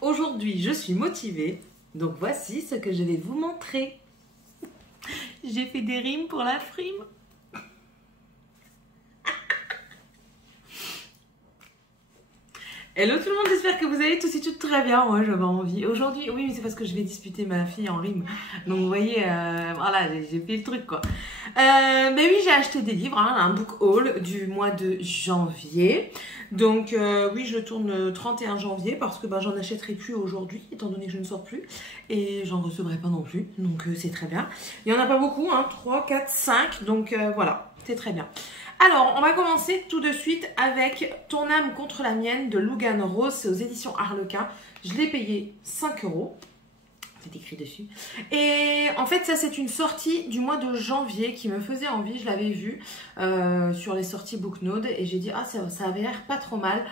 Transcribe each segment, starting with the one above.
Aujourd'hui, je suis motivée, donc voici ce que je vais vous montrer. J'ai fait des rimes pour la frime. Hello tout le monde, j'espère que vous allez tous et toutes très bien. Moi j'avais envie. Aujourd'hui, oui, mais c'est parce que je vais disputer ma fille en rime. Donc vous voyez, voilà, j'ai fait le truc quoi. Mais oui, j'ai acheté des livres, hein, un book haul du mois de janvier. Donc oui, je tourne le 31 janvier parce que j'en achèterai plus aujourd'hui, étant donné que je ne sors plus. Et j'en recevrai pas non plus, donc c'est très bien. Il n'y en a pas beaucoup, hein, 3, 4, 5, donc voilà, c'est très bien. Alors, on va commencer tout de suite avec Ton âme contre la mienne de Lougain Rose. C'est aux éditions Harlequin. Je l'ai payé 5 €. C'est écrit dessus. Et en fait, ça, c'est une sortie du mois de janvier qui me faisait envie. Je l'avais vue sur les sorties Booknode. Et j'ai dit, ah, ça avait l'air pas trop mal.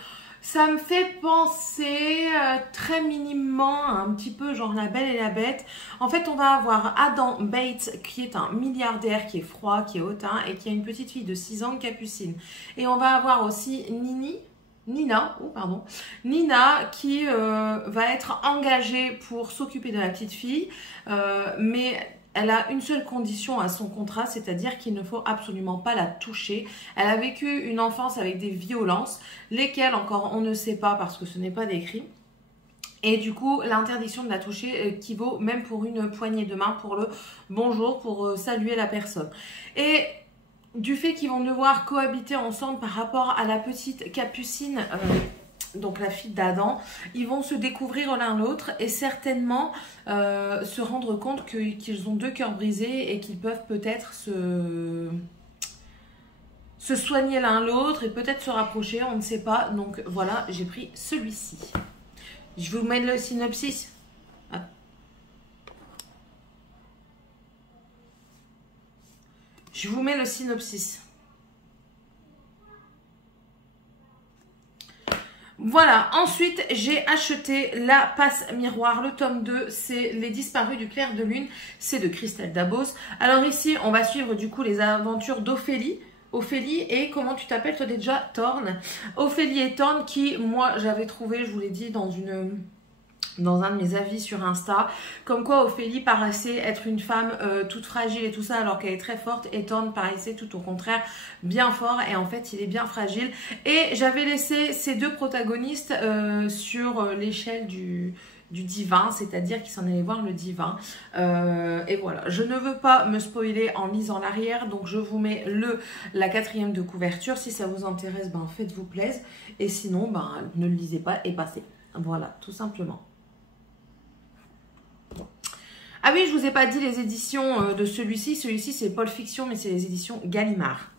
Ça me fait penser très minimement un petit peu genre La Belle et la Bête. En fait, on va avoir Adam Bates qui est un milliardaire, qui est froid, qui est hautain et qui a une petite fille de 6 ans, Capucine. Et on va avoir aussi Nina qui va être engagée pour s'occuper de la petite fille, mais elle a une seule condition à son contrat, c'est-à-dire qu'il ne faut absolument pas la toucher. Elle a vécu une enfance avec des violences, lesquelles encore on ne sait pas parce que ce n'est pas décrit. Et du coup, l'interdiction de la toucher équivaut même pour une poignée de main, pour le bonjour, pour saluer la personne. Et du fait qu'ils vont devoir cohabiter ensemble par rapport à la petite Capucine, donc la fille d'Adam, ils vont se découvrir l'un l'autre et certainement se rendre compte qu'ils ont deux cœurs brisés et qu'ils peuvent peut-être se soigner l'un l'autre et peut-être se rapprocher, on ne sait pas. Donc voilà, j'ai pris celui-ci. Je vous mets le synopsis. Ah. Je vous mets le synopsis. Voilà, ensuite j'ai acheté La Passe Miroir, le tome 2, c'est Les Disparus du Clair de Lune, c'est de Christelle Dabos. Alors ici, on va suivre du coup les aventures d'Ophélie. Ophélie et comment tu t'appelles toi déjà? Thorne. Ophélie et Thorne qui, moi, j'avais trouvé, je vous l'ai dit, dans un de mes avis sur Insta, comme quoi Ophélie paraissait être une femme toute fragile et tout ça alors qu'elle est très forte, et Thorne paraissait tout au contraire bien fort et en fait il est bien fragile. Et j'avais laissé ces deux protagonistes sur l'échelle du divin, c'est-à-dire qu'ils s'en allaient voir le divin. Et voilà, je ne veux pas me spoiler en lisant l'arrière, donc je vous mets la 4e de couverture. Si ça vous intéresse, faites-vous plaisir, et sinon ne le lisez pas et passez. Voilà, tout simplement. Ah oui, je vous ai pas dit les éditions de celui-ci. Celui-ci, c'est Pulp Fiction, mais c'est les éditions Gallimard.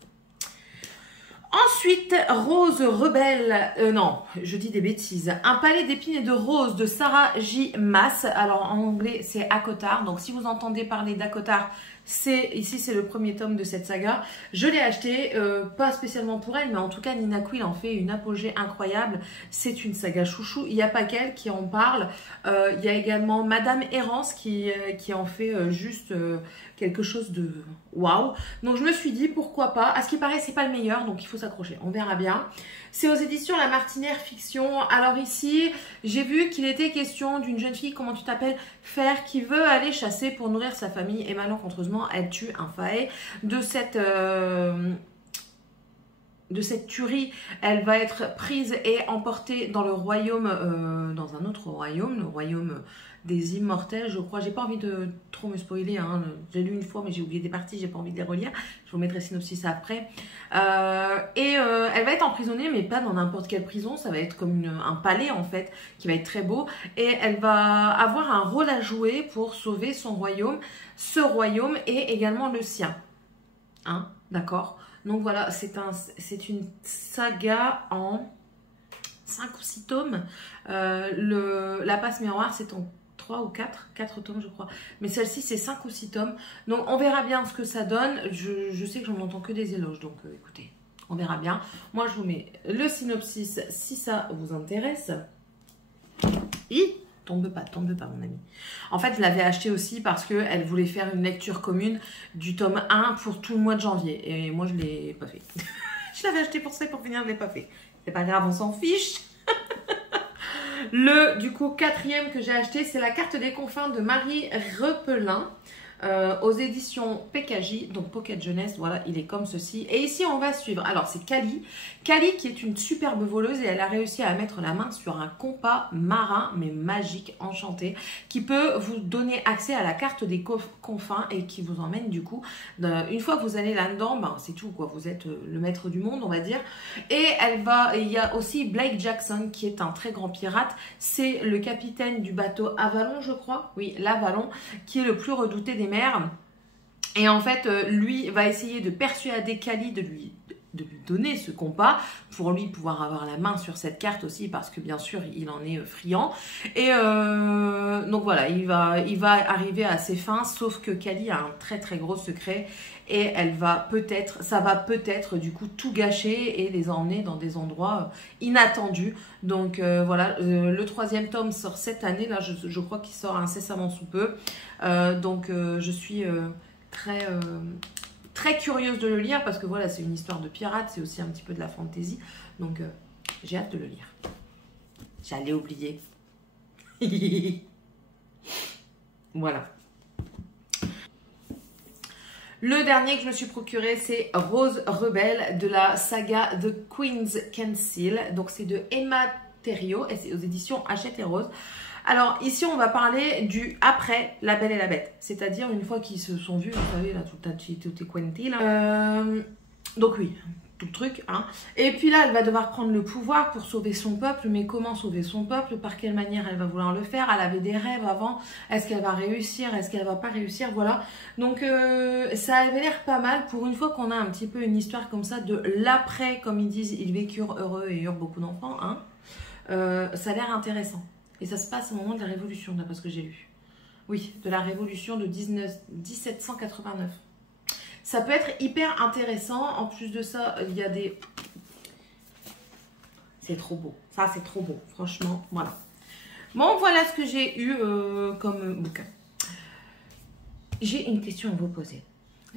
Ensuite, Rose Rebelle, non, je dis des bêtises. Un palais d'épines et de roses de Sarah J. Maas. Alors en anglais, c'est ACOTAR. Donc si vous entendez parler d'ACOTAR, ici c'est le premier tome de cette saga. Je l'ai acheté, pas spécialement pour elle, mais en tout cas Nina Quill en fait une apogée incroyable. C'est une saga chouchou. Il n'y a pas qu'elle qui en parle. Il y a également Madame Errance qui en fait juste quelque chose de waouh. Donc je me suis dit pourquoi pas. À ce qui paraît, c'est pas le meilleur, donc il faut s'accrocher. On verra bien. C'est aux éditions La Martinière Fiction. Alors ici, j'ai vu qu'il était question d'une jeune fille, comment tu t'appelles, Fer, qui veut aller chasser pour nourrir sa famille et malencontreusement, elle tue un faé. De cette tuerie, elle va être prise et emportée dans le royaume, dans un autre royaume, le royaume des immortels, je crois. J'ai pas envie de trop me spoiler, hein. J'ai lu une fois mais j'ai oublié des parties, j'ai pas envie de les relire. Je vous mettrai le synopsis après. Elle va être emprisonnée, mais pas dans n'importe quelle prison. Ça va être comme un palais en fait, qui va être très beau. Et elle va avoir un rôle à jouer pour sauver son royaume, ce royaume et également le sien. Hein, d'accord? Donc voilà, c'est une saga en 5 ou 6 tomes. La Passe Miroir, c'est en 3 ou 4 tomes je crois. Mais celle-ci, c'est 5 ou 6 tomes. Donc on verra bien ce que ça donne. Je sais que j'en entends que des éloges, donc écoutez, on verra bien. Moi, je vous mets le synopsis si ça vous intéresse. Tombe pas mon ami. En fait, je l'avais acheté aussi parce qu'elle voulait faire une lecture commune du tome 1 pour tout le mois de janvier. Et moi, je ne l'ai pas fait. Je l'avais acheté pour ça et pour finir, je ne l'ai pas fait. C'est pas grave, on s'en fiche. Du coup, quatrième que j'ai acheté, c'est la carte des confins de Marie Repelin. Aux éditions PKJ, donc Pocket Jeunesse, voilà, il est comme ceci. Et ici, on va suivre. Alors, c'est Kali. Kali qui est une superbe voleuse et elle a réussi à mettre la main sur un compas marin, mais magique, enchanté, qui peut vous donner accès à la carte des confins et qui vous emmène du coup, une fois que vous allez là-dedans, ben, c'est tout quoi, vous êtes le maître du monde, on va dire. Et il y a aussi Blake Jackson qui est un très grand pirate. C'est le capitaine du bateau Avalon, je crois. Oui, l'Avalon, qui est le plus redouté des mers. Et en fait, lui va essayer de persuader Kali de lui donner ce compas pour lui pouvoir avoir la main sur cette carte aussi parce que bien sûr il en est friand. Et donc voilà, il va arriver à ses fins, sauf que Kali a un très très gros secret et ça va peut-être du coup tout gâcher et les emmener dans des endroits inattendus. Donc voilà, le troisième tome sort cette année, là je crois qu'il sort incessamment sous peu. Donc je suis très curieuse de le lire parce que voilà, c'est une histoire de pirate, c'est aussi un petit peu de la fantasy. Donc j'ai hâte de le lire. J'allais oublier. Voilà. Le dernier que je me suis procuré, c'est Rose Rebelle de la saga The Queen's Council. Donc c'est de Emma Thériault et c'est aux éditions Hachette et Rose. Alors ici on va parler du après La Belle et la Bête, c'est-à-dire une fois qu'ils se sont vus, vous savez là, tout est quanti là. Donc oui, tout le truc, hein. Et puis là elle va devoir prendre le pouvoir pour sauver son peuple, mais comment sauver son peuple, par quelle manière elle va vouloir le faire, elle avait des rêves avant, est-ce qu'elle va réussir, est-ce qu'elle va pas réussir, voilà. Donc ça avait l'air pas mal pour une fois qu'on a un petit peu une histoire comme ça de l'après, comme ils disent, ils vécurent heureux et eurent beaucoup d'enfants, hein. Ça a l'air intéressant. Et ça se passe au moment de la Révolution, d'après ce que j'ai lu. Oui, de la Révolution de 1789. Ça peut être hyper intéressant. En plus de ça, il y a des... C'est trop beau. Ça, c'est trop beau. Franchement, voilà. Bon, voilà ce que j'ai eu comme bouquin. J'ai une question à vous poser.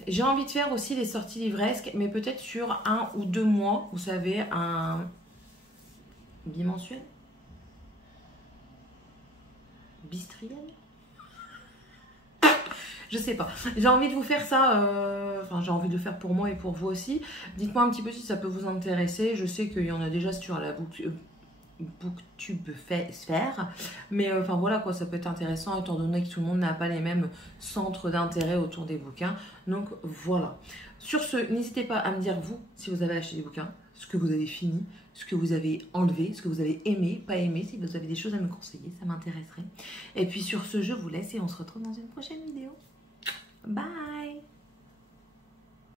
J'ai envie de faire aussi les sorties livresques, mais peut-être sur 1 ou 2 mois. Vous savez, un bimensuel. Bistriel, je sais pas, j'ai envie de vous faire ça, enfin j'ai envie de le faire pour moi et pour vous aussi. Dites-moi un petit peu si ça peut vous intéresser. Je sais qu'il y en a déjà sur la Booktube sphère, mais enfin voilà quoi, ça peut être intéressant étant donné que tout le monde n'a pas les mêmes centres d'intérêt autour des bouquins. Donc voilà, sur ce, n'hésitez pas à me dire vous si vous avez acheté des bouquins, ce que vous avez fini, ce que vous avez enlevé, ce que vous avez aimé, pas aimé, si vous avez des choses à me conseiller, ça m'intéresserait. Et puis sur ce, je vous laisse et on se retrouve dans une prochaine vidéo. Bye!